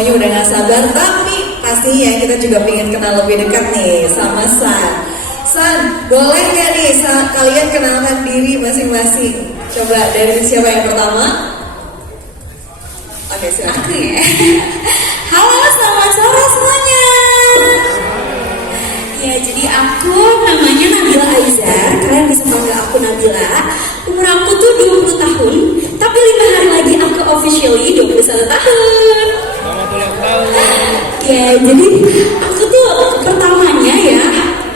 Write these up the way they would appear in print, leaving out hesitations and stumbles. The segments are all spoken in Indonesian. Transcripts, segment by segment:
semuanya udah gak sabar, tapi pastinya kita juga pengen kenal lebih dekat nih sama San. San, boleh gak nih kalian kenalkan diri masing-masing? Coba dari siapa yang pertama? Oke, silakan. Aku ya. Halo, selamat sore semuanya. Ya, jadi aku namanya Nabila Aizar. Kalian bisa panggil aku Nabila. Umur aku tuh 20 tahun, tapi 5 hari lagi aku officially 21 tahun. Ya, jadi aku tuh pertamanya ya,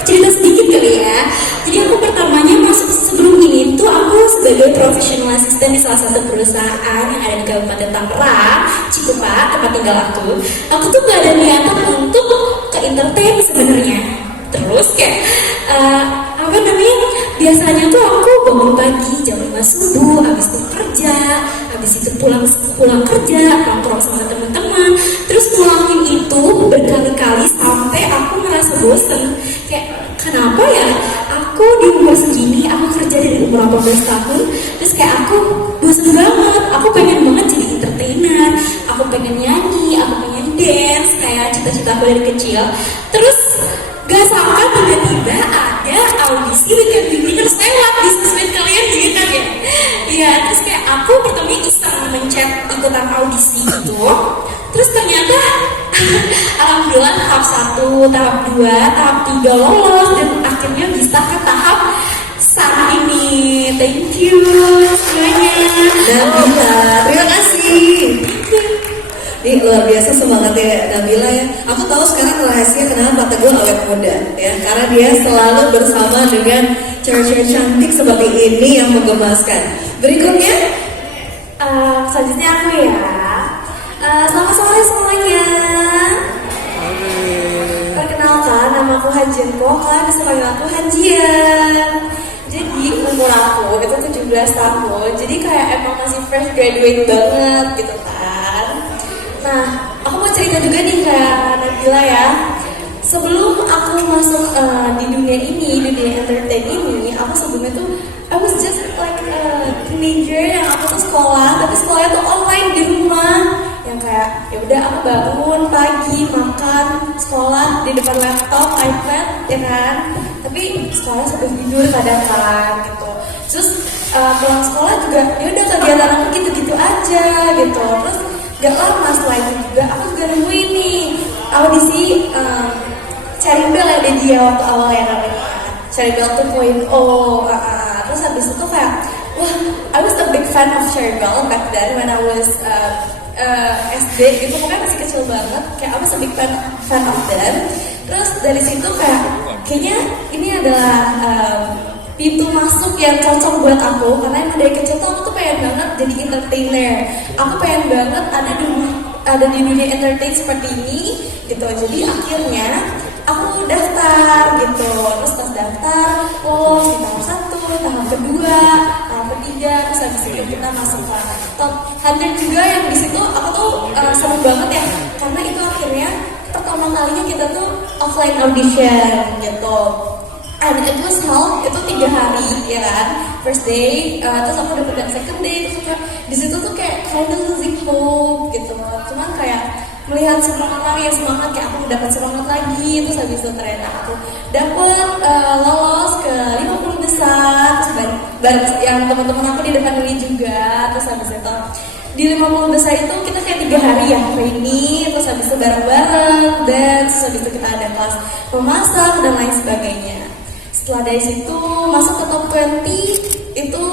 cerita sedikit kali ya. Jadi aku pertamanya masuk sebelum ini tuh aku sebagai professional assistant di salah satu perusahaan yang ada di Kabupaten Tangerang, Cikupa, tempat tinggal aku. Aku tuh gak ada niatan untuk ke entertain sebenarnya. Terus kayak apa namanya? Biasanya tuh aku bangun pagi jam 5 subuh, habis itu kerja, habis itu pulang kerja, nongkrong sama teman-teman. Terus pulangin itu berkali-kali sampai aku merasa bosen. Kayak kenapa ya? Aku di umur segini, aku kerja dari umur 18 tahun, terus kayak aku bosen banget. Aku pengen banget jadi entertainer, aku pengen nyanyi, aku pengen dance, kayak cita-cita aku dari kecil. Terus gak sangka tiba-tiba ada audisi Weekend Beginners lewat di sosmed kalian juga kan ya? Iya, terus kayak aku pertama iseng mencet ikutan audisi itu. Terus ternyata alhamdulillah tahap 1, tahap 2, tahap 3 lolos dan akhirnya bisa ke tahap saat ini. Thank you semuanya. Nabila, terima kasih. Ini luar biasa semangatnya Nabila ya. Aku tahu sekarang rahasia kenapa kata gue awet muda ya. Karena dia selalu bersama dengan cewek-cewek cantik seperti ini yang menggemaskan. Berikutnya, selanjutnya aku ya. Selamat sore semuanya. Perkenalkan, nama aku Hajian kok. Kalian bisa panggil aku Hajian. Jadi umur aku itu 17 tahun. Jadi kayak emang masih fresh graduate banget gitu kan. Nah, aku mau cerita juga nih kayak Nabila ya. Sebelum aku masuk di dunia ini, di dunia entertain ini, aku sebelumnya tuh I was just like a teenager yang aku tuh sekolah, tapi sekolahnya tuh online di rumah. Yang kayak ya udah aku bangun pagi, makan, sekolah di depan laptop, iPad, ya kan. Tapi sekolah sampai tidur kadang-kadang gitu. Terus pulang sekolah juga ya udah kegiatan aku gitu-gitu aja gitu. Terus gak lama setelah itu juga aku juga nemuin nih audisi Cherry Bell ada dia waktu awal ya namanya Cherry Bell 2.0. Terus habis itu kayak wah, I was a big fan of Cherry Bell back then when I was SD gitu, pokoknya masih kecil banget. Kayak I was a big fan of them. Terus dari situ kayak kayaknya ini adalah pintu masuk yang cocok buat aku, karena emang dari kecil tuh aku tuh pengen banget jadi entertainer. Aku pengen banget ada di dunia entertain seperti ini gitu. Jadi akhirnya aku daftar gitu. Terus pas daftar lolos di tahap 1, tahap kedua, tahap ketiga, terus habis itu kita masuk ke top 100 juga. Yang di situ aku tuh seru banget ya, karena itu akhirnya pertama kalinya kita tuh offline audition gitu. And it was held itu 3 hari ya kan, first day, terus aku dapet second day, terus kayak di situ tuh kayak losing hope gitu. Cuman kayak melihat semangat kayak aku dapat semangat lagi. Terus habis itu ternyata aku dapet lolos ke 50 besar, terus bareng yang teman-teman aku di depan ini juga. Terus habis itu di 50 besar itu kita kayak 3 hari ya training, terus habis itu bareng-bareng, dan terus habis itu kita ada kelas memasak dan lain sebagainya. Setelah dari situ masuk ke top 20 itu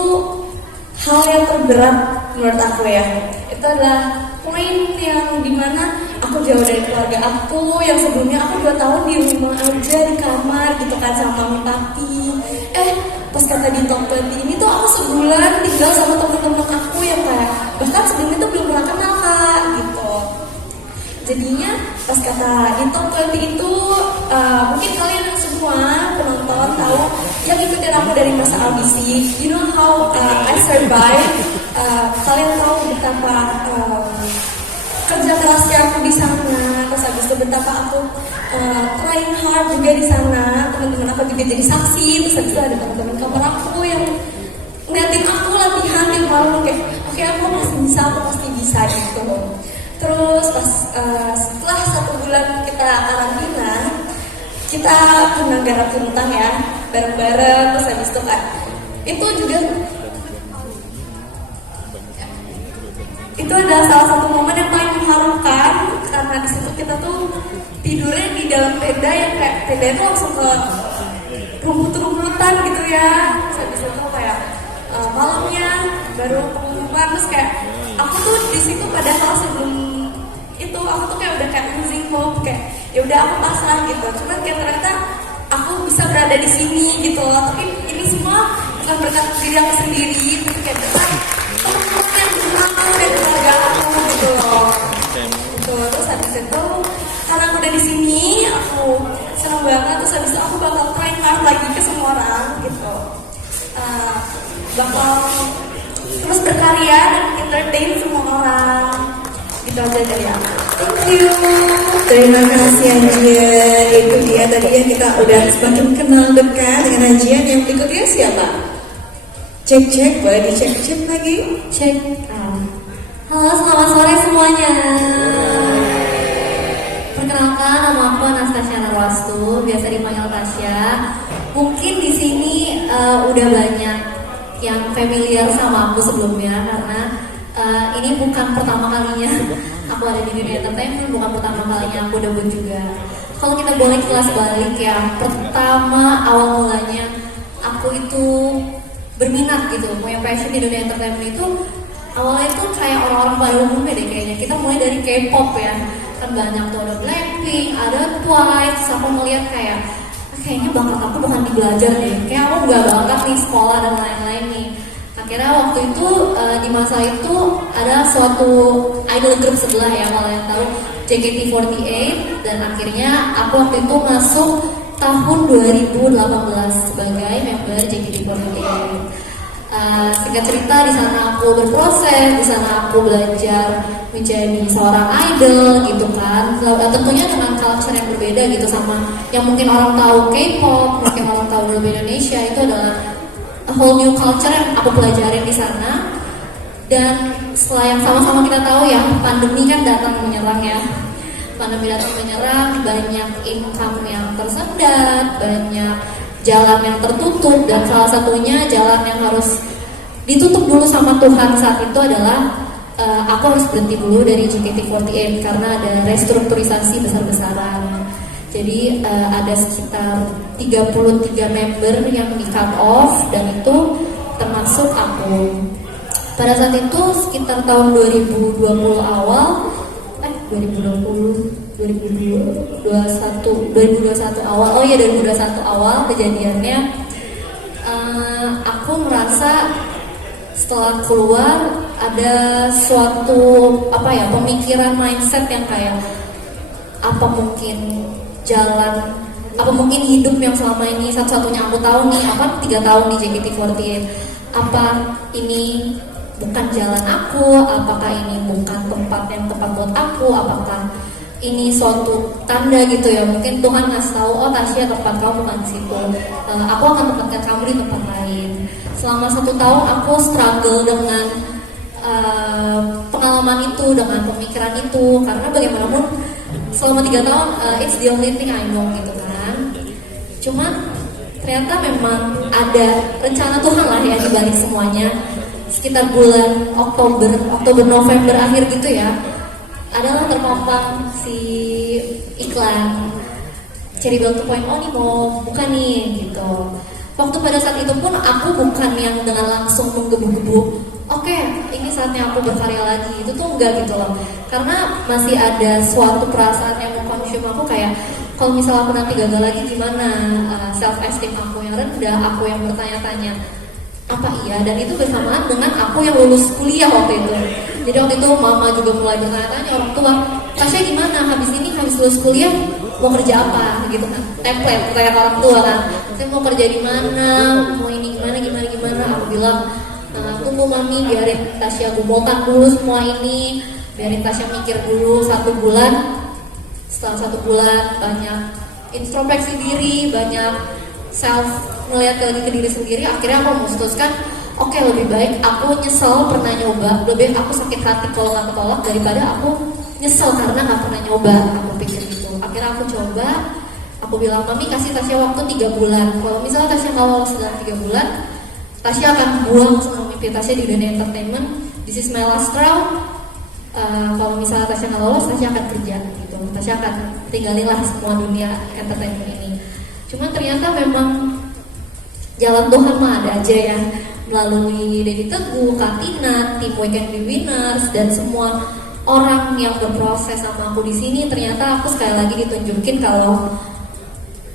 hal yang terberat menurut aku ya. Itu adalah poin yang dimana aku jauh dari keluarga aku yang sebelumnya aku 2 tahun di rumah aja di kamar gitu kan sama mami papi. Pas kata di top 20 ini tuh aku sebulan tinggal sama teman-teman aku yang kayak bahkan sebelumnya tuh belum pernah kenal Kak gitu. Jadinya pas kata di top 20 itu mungkin kalian yang semua penonton tahu yang ikutin aku dari masa audisi. You know how I survive. Kalian tahu betapa kerja kerasnya aku di sana. Terus habis itu betapa aku trying hard juga di sana. Teman-teman aku juga jadi saksi. Terus habis itu ada teman-teman kamar aku yang ngeliatin aku latihan yang malu kayak oke, aku masih bisa, aku pasti bisa gitu. Terus pas setelah 1 bulan kita karantina, kita pernah garap kentang ya bareng-bareng. Terus habis itu kan itu juga itu adalah salah satu momen yang paling mengharukan karena di situ kita tuh tidurnya di dalam tenda yang kayak tenda itu langsung ke rumput-rumputan gitu ya. Terus habis itu kayak malamnya baru pengumuman. Terus kayak aku tuh di situ padahal sebelum itu aku tuh kayak udah kayak losing hope, kayak ya udah aku pasrah gitu. Cuman kayak ternyata aku bisa berada di sini gitu loh. Tapi ini semua bukan berkat diri aku sendiri, tapi kayak berkat teman-teman yang bernama dan keluarga aku gitu loh. Gitu. Terus habis itu karena aku udah di sini, aku seneng banget. Terus habis itu aku bakal try hard lagi ke semua orang gitu. Bakal terus berkarya dan entertain semua orang. Gitu aja dari aku. Thank you. Terima kasih Anjian. Itu dia tadi yang kita udah semakin kenal dekat dengan Anjian. Yang berikutnya siapa? Cek, boleh dicek lagi? Cek. Halo, selamat sore semuanya. Perkenalkan, nama aku Anastasia Narwastu, biasa dipanggil Tasya. Mungkin di sini udah banyak yang familiar sama aku sebelumnya karena ini bukan pertama kalinya aku ada di dunia entertainment, bukan pertama kalinya aku debut juga. Kalau kita boleh kelas balik ya, pertama awal mulanya aku itu berminat gitu, punya passion di dunia entertainment itu awalnya itu kayak orang-orang pada umumnya deh kayaknya. Kita mulai dari K-pop ya, kan banyak tuh ada Blackpink, ada Twice. Aku melihat kayak kayaknya bakat aku bukan di belajar deh, kayak aku gak bakat nih sekolah dan lain-lain nih. Akhirnya waktu itu di masa itu ada suatu idol group sebelah ya, kalau yang tahu JKT48, dan akhirnya aku waktu itu masuk tahun 2018 sebagai member JKT48. Singkat cerita di sana aku berproses, di sana aku belajar menjadi seorang idol gitu kan. Tentunya dengan culture yang berbeda gitu sama yang mungkin orang tahu K-pop, mungkin orang tahu dulu Indonesia, itu adalah a whole new culture yang aku pelajarin di sana. Dan setelah yang sama-sama kita tahu ya, pandemi kan datang menyerang ya. Pandemi datang menyerang, banyak income yang tersendat, banyak jalan yang tertutup, dan salah satunya jalan yang harus ditutup dulu sama Tuhan saat itu adalah aku harus berhenti dulu dari JKT48 karena ada restrukturisasi besar-besaran. Jadi ada sekitar 33 member yang di cut off, dan itu termasuk aku. Pada saat itu sekitar tahun 2020 awal 2021 awal, 2021 awal kejadiannya. Aku merasa setelah keluar ada suatu pemikiran mindset yang kayak apa mungkin hidup yang selama ini satu-satunya aku tahu nih 3 tahun di JKT48, apa ini bukan jalan aku, apakah ini bukan tempat yang tepat buat aku, apakah ini suatu tanda gitu ya, mungkin Tuhan ngasih tahu, oh Tasya tempat kamu bukan di situ, aku akan tempatkan kamu di tempat lain. Selama 1 tahun aku struggle dengan pengalaman itu, dengan pemikiran itu, karena bagaimanapun selama 3 tahun it's the only thing I know gitu kan. Cuman ternyata memang ada rencana Tuhan lah ya di balik semuanya. Sekitar bulan Oktober November akhir gitu ya, adalah terpampang si iklan Cherry Bell 2.0 nih mau buka nih gitu. Waktu pada saat itu pun aku bukan yang dengan langsung menggebu-gebu, oke, ini saatnya aku berkarya lagi, itu tuh enggak gitu loh. Karena masih ada suatu perasaan yang mengkonsum aku kayak, kalau misalnya aku nanti gagal lagi gimana, self esteem aku yang rendah, aku yang bertanya-tanya apa iya, dan itu bersamaan dengan aku yang lulus kuliah waktu itu. Jadi waktu itu mama juga mulai bertanya-tanya, orang tua, Tasya gimana, habis lulus kuliah mau kerja apa gitu kan, template kayak orang tua kan, saya mau kerja di mana, mau ini gimana. Aku bilang, tunggu mami, biarin Tasya gumulkan dulu semua ini, biarin Tasya mikir dulu 1 bulan. Setelah 1 bulan banyak introspeksi diri, banyak self melihat lagi ke diri sendiri, akhirnya aku memutuskan, oke, lebih baik aku nyesel pernah nyoba, lebih baik aku sakit hati kalau nggak ketolak daripada aku nyesel karena nggak pernah nyoba. Aku pikir gitu. Akhirnya aku coba. Aku bilang, Mami kasih Tasya waktu 3 bulan. Kalau misalnya Tasya nggak lolos dalam 3 bulan, Tasya akan buang semua mimpi Tasya di dunia entertainment. This is my last round. Kalau misalnya Tasya nggak lolos, Tasya akan kerja gitu. Tasya akan tinggalin lah semua dunia entertainment ini. Cuman ternyata memang jalan Tuhan mah ada aja ya. Melalui Dedi Teguh, Katina, tim Weekend Be Winners, dan semua orang yang berproses sama aku di sini, ternyata aku sekali lagi ditunjukin kalau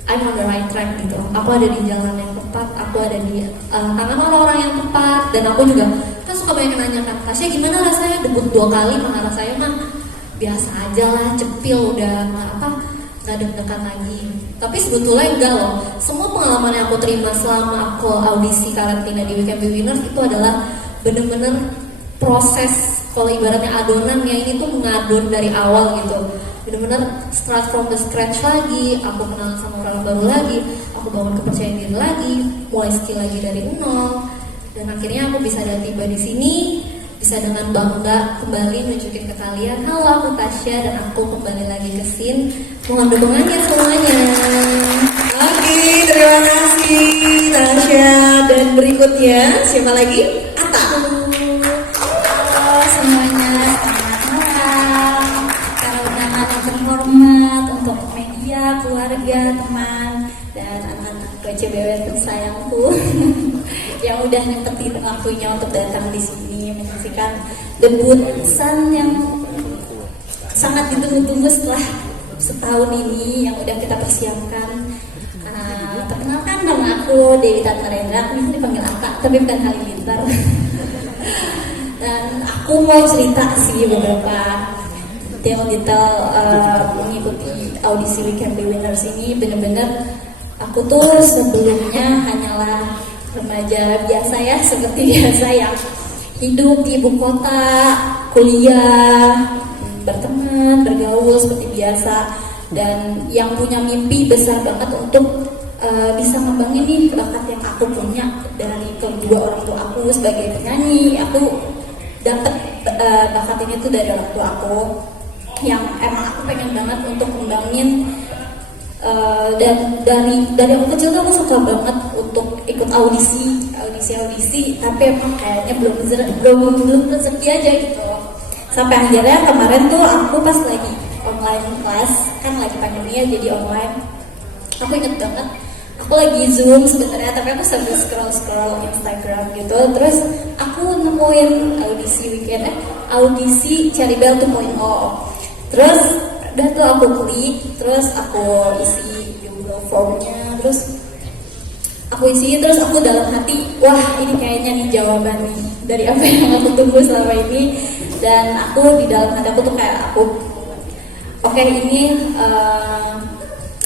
I'm on the right track gitu. Aku ada di jalan yang tepat, aku ada di tangan orang-orang yang tepat, dan aku juga kan suka banyak yang nanya kan, Tasya gimana rasanya debut 2 kali? Mana rasanya mah biasa aja lah, cepil, udah nggak deg-degan lagi. Tapi sebetulnya enggak loh. Semua pengalaman yang aku terima selama aku audisi karantina di Weekend Be Winners itu adalah bener-bener proses. Kalau ibaratnya adonannya ini tuh mengadon dari awal gitu. Bener-bener start from the scratch lagi. Aku kenal sama orang baru lagi. Aku bangun kepercayaan diri lagi. Mulai skill lagi dari nol. Dan akhirnya aku bisa dan tiba di sini. Bisa dengan bangga kembali nunjukin ke kalian. Halo, aku Tasya dan aku kembali lagi ke scene. Mohon dukungannya semuanya. Oke, terima kasih Tasya. Dan berikutnya siapa lagi? Atta. Halo semuanya, selamat malam. Para undangan yang terhormat, untuk media, keluarga, teman, dan anak-anak WCBW tersayangku yang udah nyempetin waktunya untuk datang di sini menyaksikan debut Sun yang sangat ditunggu-tunggu setelah setahun ini yang udah kita persiapkan. Perkenalkan, nama aku Dewi Tantarendra, aku bisa dipanggil Atta, tapi bukan Halilintar. Dan aku mau cerita sih beberapa detail-detail mengikuti audisi Weekend Be Winners ini. Bener-bener aku tuh sebelumnya hanyalah remaja biasa ya, seperti biasa yang hidup di ibu kota, kuliah, berteman, bergaul seperti biasa, dan yang punya mimpi besar banget untuk bisa ngembangin nih bakat yang aku punya dari kedua orang tua aku sebagai penyanyi. Aku dapat bakat ini tuh dari orang tua aku yang emang aku pengen banget untuk ngembangin. Dan dari aku kecil tuh aku suka banget untuk ikut audisi, tapi emang kayaknya belum rezeki aja gitu. Sampai akhirnya kemarin tuh aku pas lagi online kelas, kan lagi pandemi ya, jadi online. Aku inget banget, aku lagi Zoom sebenarnya, tapi aku sambil scroll Instagram gitu. Terus aku nemuin audisi Cherrybelle 2.0. Terus udah tuh aku klik, terus aku isi Google formnya, terus aku dalam hati, wah ini kayaknya nih jawaban nih dari apa yang aku tunggu selama ini. Dan aku di dalam hati aku tuh kayak oke, ini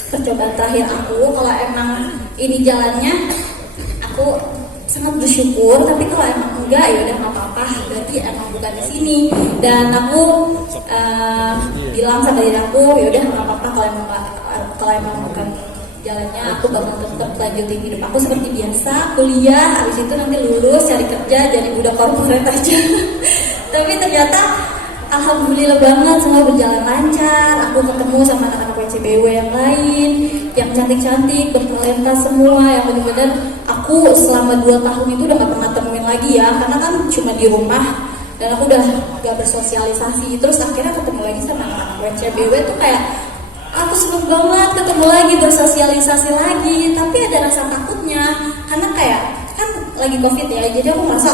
percobaan terakhir aku. Kalau emang ini jalannya, aku sangat bersyukur. Tapi kalau emang enggak, ya udah nggak apa-apa, berarti emang bukan di sini. Dan aku bilang sama diri aku, ya udah nggak apa-apa kalau emang bukan jalannya, aku bakal tetap lanjutin hidup aku seperti biasa, kuliah, habis itu nanti lulus cari kerja jadi budak korporat aja. Tapi ternyata alhamdulillah banget, semua berjalan lancar. Aku ketemu sama anak-anak WCBW yang lain, yang cantik-cantik, bertalenta semua, yang benar-benar aku selama 2 tahun itu udah gak pernah temuin lagi ya, karena kan cuma di rumah dan aku udah gak bersosialisasi. Terus akhirnya ketemu lagi sama anak-anak WCBW tuh kayak aku seneng banget ketemu lagi, bersosialisasi lagi. Tapi ada rasa takutnya, karena kayak kan lagi COVID ya, jadi aku merasa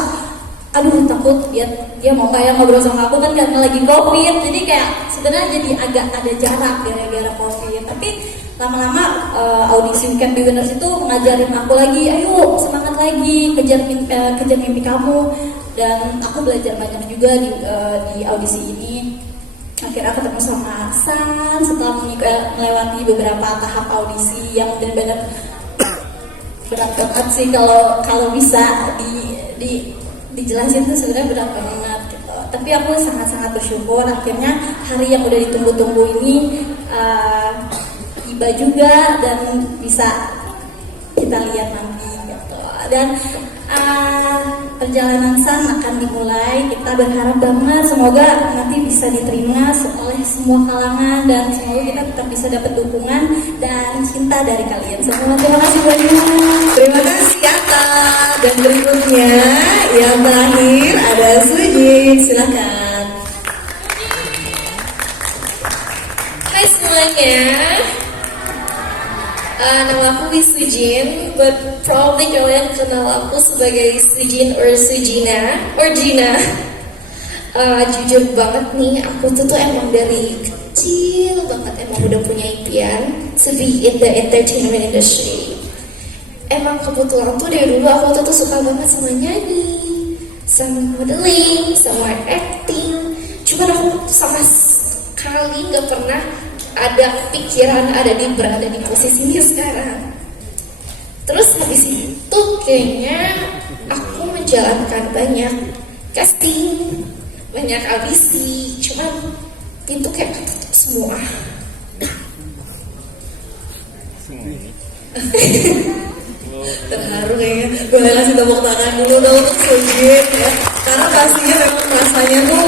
aduh takut dia mau kayak ngobrol sama aku kan karena lagi COVID. Jadi kayak sebenarnya jadi agak ada jarak gara-gara COVID. Tapi lama-lama audisi Weekend Be Winners itu ngajarin aku lagi, ayo semangat lagi, kejar mimpi kamu. Dan aku belajar banyak juga di audisi ini. Akhirnya aku ketemu sama San setelah melewati beberapa tahap audisi yang benar-benar berat banget sih kalau bisa dijelasin tuh sebenarnya berat banget gitu. Tapi aku sangat-sangat bersyukur akhirnya hari yang udah ditunggu-tunggu ini tiba juga dan bisa kita lihat nanti gitu. Dan perjalanan Sun akan dimulai. Kita berharap banget semoga nanti bisa diterima oleh semua kalangan dan semoga kita tetap bisa dapat dukungan dan cinta dari kalian semua. Terima kasih banyak. Terima kasih Atta. Dan berikutnya yang terakhir ada Sujin, silakan. Hai semuanya, nama aku Sujin, but probably kalian kenal aku sebagai Sujin or Sujina or Gina. Jujur banget nih, aku tuh emang dari kecil banget emang udah punya impian to be in the entertainment industry. Emang kebetulan tuh dari dulu aku tuh suka banget sama nyanyi, sama modeling, sama acting. Cuman aku sama sekali nggak pernah ada pikiran berada di posisinya sekarang. Terus habis itu kayaknya aku menjalankan banyak casting, banyak audisi, cuman pintu kayak ketutup semua. Terharu kayaknya. Boleh kasih tepuk tangan dulu dong untuk Sujin ya. Karena pastinya memang rasanya tuh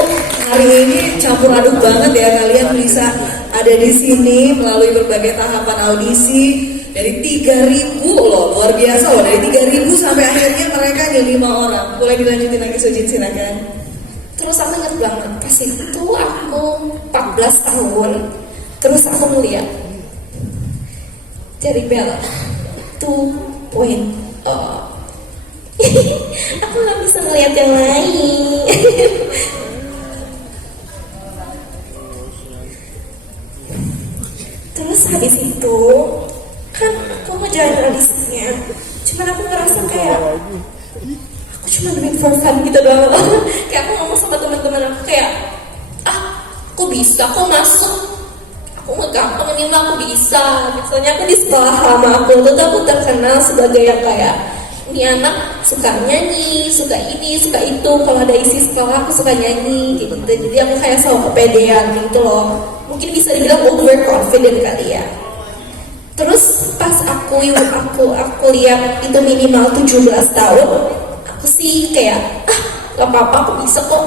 hari ini campur aduk banget ya, kalian bisa ada di sini melalui berbagai tahapan audisi dari 3.000 loh, luar biasa loh, dari 3.000 sampai akhirnya mereka jadi 5 orang. Boleh dilanjutin lagi Sujin, silakan. Terus aku inget banget pas itu aku 14 tahun. Terus aku melihat dari Bella 2.0. Aku nggak bisa melihat yang lain. Terus habis itu kan aku ngejalan audisinya, cuman aku ngerasa kayak aku cuma doing for fun gitu doang. Kayak aku ngomong sama teman-teman aku kayak, aku bisa kok masuk, aku nggak gampang nih mah, aku bisa. Misalnya aku di sekolah lama aku tuh aku terkenal sebagai yang kayak ini anak suka nyanyi, suka ini, suka itu. Kalau ada isi sekolah aku suka nyanyi gitu. Jadi aku kayak selalu kepedean gitu loh. Mungkin bisa dibilang overconfident kali ya. Terus pas aku lihat itu minimal 17 tahun, aku sih kayak gak apa-apa, aku bisa kok.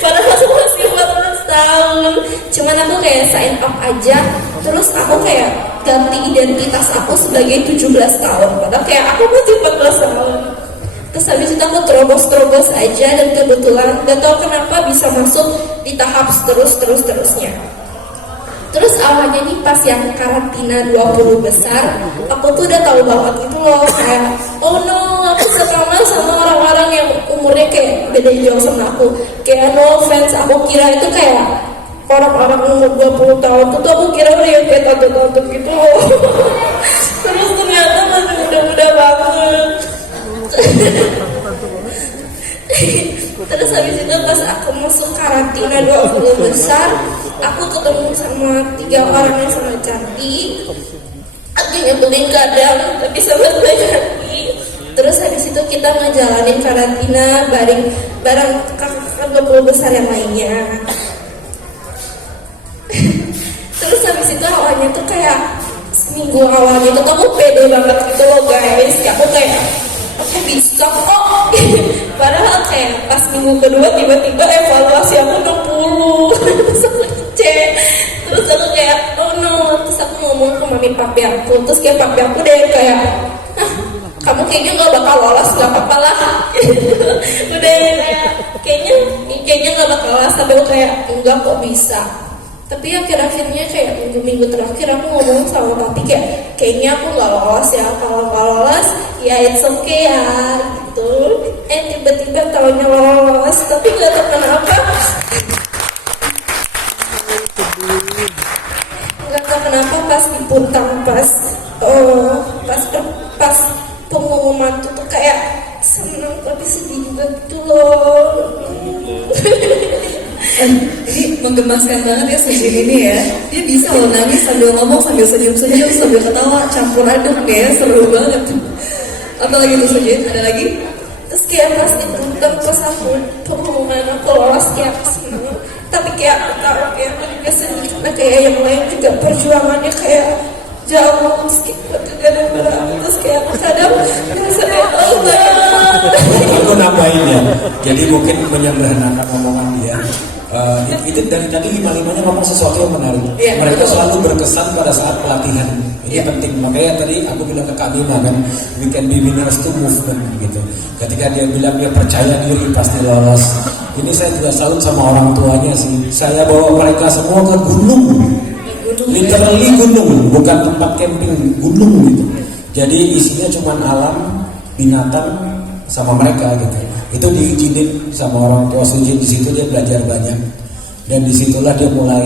Padahal aku masih 14 tahun. Cuman aku kayak sign up aja. Terus aku kayak ganti identitas aku sebagai 17 tahun. Padahal kayak aku masih 14 tahun. Terus habis itu aku terobos aja. Dan kebetulan gak tahu kenapa bisa masuk di tahap terusnya. Terus awalnya nih pas yang karantina 20 besar, aku tuh udah tahu banget gitu loh, kayak oh no, aku setama sama orang-orang yang umurnya kayak beda jauh sama aku. Kayak no offense, aku kira itu kayak orang-orang umur 20 tahun tuh aku kira udah yang kayak tante-tante gitu loh. Terus ternyata masih muda-muda banget. Terus habis itu pas aku masuk karantina 20 besar, aku ketemu sama 3 orang yang sangat cantik. Aku nyebelin kadang, tapi sama-sama cantik. Terus habis itu kita ngejalanin karantina bareng kakak 20 besar yang lainnya. Terus habis itu awalnya tuh kayak seminggu awalnya tuh aku pede banget gitu loh guys. Aku kayak aku bisa kok. Padahal kayak pas minggu kedua tiba-tiba evaluasi aku 60. Terus aku cek. Terus aku kayak oh no. Terus aku ngomong ke mami papi aku. Terus kayak papi aku deh kayak kamu kayaknya gak bakal lolos, gak apa-apa lah. Udah kayak kayaknya gak bakal lolos. Tapi aku kayak enggak kok bisa. Tapi akhir-akhirnya kayak minggu terakhir aku ngomong sama papi kayaknya aku gak lolos ya. Kalau gak lolos ya it's okay ya gitu. Tiba-tiba tahunnya lolos. Tapi gak tahu kenapa, gak tahu kenapa pas dipuntang pas pengumuman tuh kayak seneng tapi sedih juga gitu loh. Ini menggemaskan banget ya Sujin ini ya. Dia bisa loh nangis sambil ngomong, sambil senyum-senyum, sambil ketawa, campur aduk deh, seru banget. Apa lagi tuh Sujin? Ada lagi? Terus kayak pas dibentuk pas aku pengumuman aku lolos kayak seneng. Tapi kayak aku tahu kayak aku juga sedih karena kayak yang lain juga perjuangannya kayak jauh meskipun juga ada berat. Terus kayak aku kadang merasa kayak oh Aku nambahin ya. Jadi mungkin menyederhanakan omongan dia. Itu dari tadi 5-5-nya ngomong sesuatu yang menarik. Iya, Mereka betul. selalu berkesan pada saat pelatihan. Ini Iya. penting. Makanya tadi aku bilang ke Kak Bima kan, we can be winners to movement gitu. Ketika dia bilang dia percaya diri pasti lolos. Ini saya juga salut sama orang tuanya sih. Saya bawa mereka semua ke gunung. Literally gunung, bukan tempat camping, gunung gitu. Jadi isinya cuma alam, binatang, sama mereka gitu. Itu diizinin sama orang tua Sujin, di situ dia belajar banyak. Dan disitulah dia mulai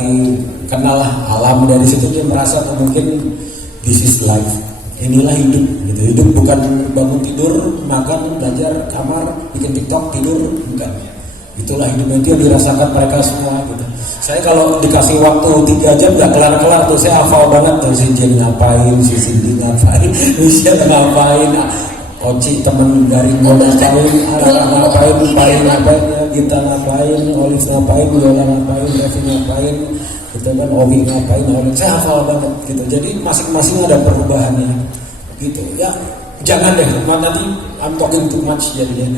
kenal lah alam. Dari situ dia merasa mungkin this is life. Inilah hidup gitu. Hidup bukan bangun tidur, makan, belajar, kamar, bikin TikTok, tidur, bukan. Itulah hidup itu yang dirasakan mereka semua gitu. Saya kalau dikasih waktu 3 jam gak kelar-kelar tuh, saya hafal banget tuh si Jen ngapain, si Cindy ngapain, Michelle ngapain, Oci temen dari ngapain, Ara ngapain, Gita ngapain, Olive ngapain, Yola ngapain, Revi ngapain, gitu kan, Omi ngapain, saya hafal banget gitu. Jadi masing-masing ada perubahannya gitu ya. Jangan deh, nanti I'm talking too much jadinya.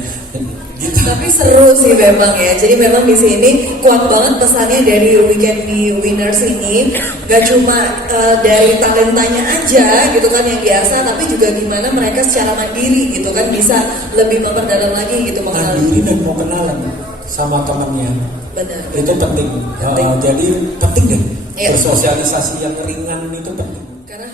Gitu. Tapi seru sih memang ya. Jadi memang di sini kuat banget pesannya dari We Can Be Winners ini. Gak cuma dari talentanya aja gitu kan yang biasa, tapi juga gimana mereka secara mandiri gitu kan bisa lebih memperdalam lagi gitu mengenal. Mandiri dan mau kenalan sama temannya. Benar. Itu penting. Penting. Jadi penting deh. Iya. Bersosialisasi yang ringan itu penting. Karena